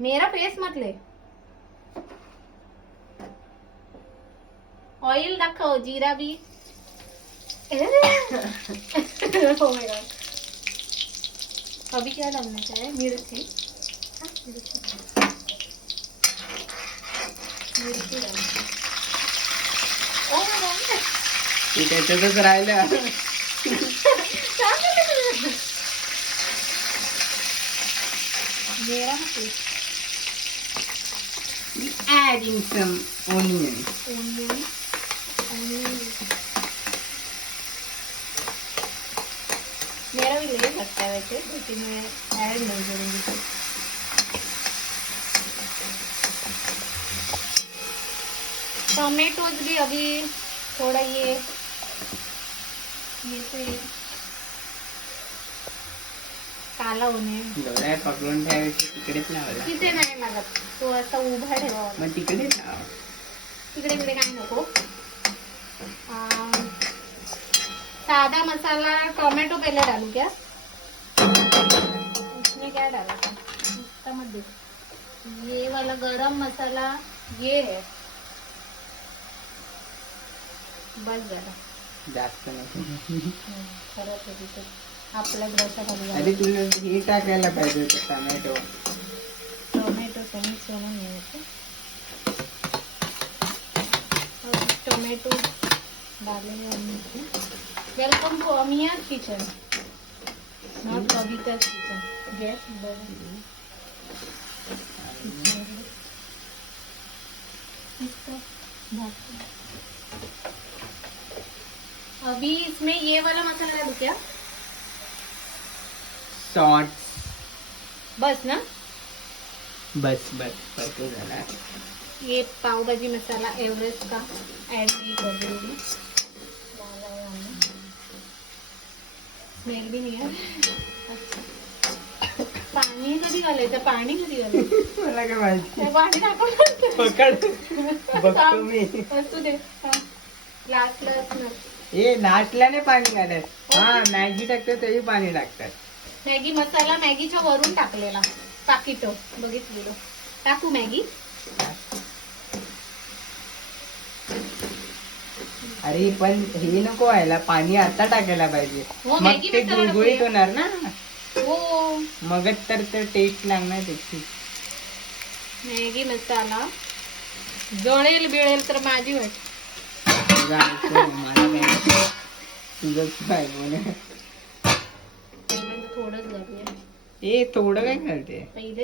मेरा फेस मत ले. ऑइल दाखव. जीरा भी. Oh my God. अभी क्या डालना है? मिर्ची. मिर्ची डालना. Oh my God. ते त्याच्यातच राहिलं. मेरा मत ले. Adding some onions. onion. मेरा भी ले सकता है वैसे, लेकिन मैं ऐड नहीं करूँगी. टोमेटोज भी अभी थोड़ा ये से काला होणे. डोळ्या पकडून ठेवायचे तिकडेच लावला. तिथे नाही लागत. तो असा उभा ठेवा. मग तिकडेच लाव. तिकडे इकडे काय नको. सादा मसाला. टोमेटो पहले डालू क्या? इसमें क्या डाला था? इसका मत देख. ये वाला गरम मसाला ये है. बस झाला. जास्त नाही. खरंच आहे तिथे आपल्या ग्रसाखाली. अरे तुला हे टाकायला पाहिजे होतं टोमॅटो. टोमेटो कमी सोडून घ्यायचं. टोमेटो डालेंगे हमने. Welcome to Amiya's kitchen, not Kavita's kitchen. Gas बंद. अभी इसमें ये वाला मसाला डालू क्या? सॉल्ट. बस ना. बस तो झाला. ये पाव भाजी मसाला एवरेस्ट का ऐड नहीं कर रही हूँ. स्मेल भी नहीं है. पाणी कधी घालायचं? पाणी कधी घालायचं? मला काय माहिती. पाणी टाकून पकड. बघतो मी. असू दे. लास्टला असणार. ए नाचल्याने पाणी घालत. हा मॅगी टाकतात तरी पाणी टाकतात. मॅगी मसाला मॅगीच्या वरून टाकलेला पाकिट बघितलेलं. टाकू मॅगी. अरे पण हे नको व्हायला. पाणी आता टाकायला पाहिजे. हो, मग मॅगी ते मसाला गुळगुळीत टाकूया. होणार ना. हो, मगच तर टेस्ट लागणार त्याची. मॅगी मसाला जळेल बिळेल तर माझी वाट. मला काय तुझंच काय बोल. थोडंच घालूया. ए थोडं काय करते. पहिले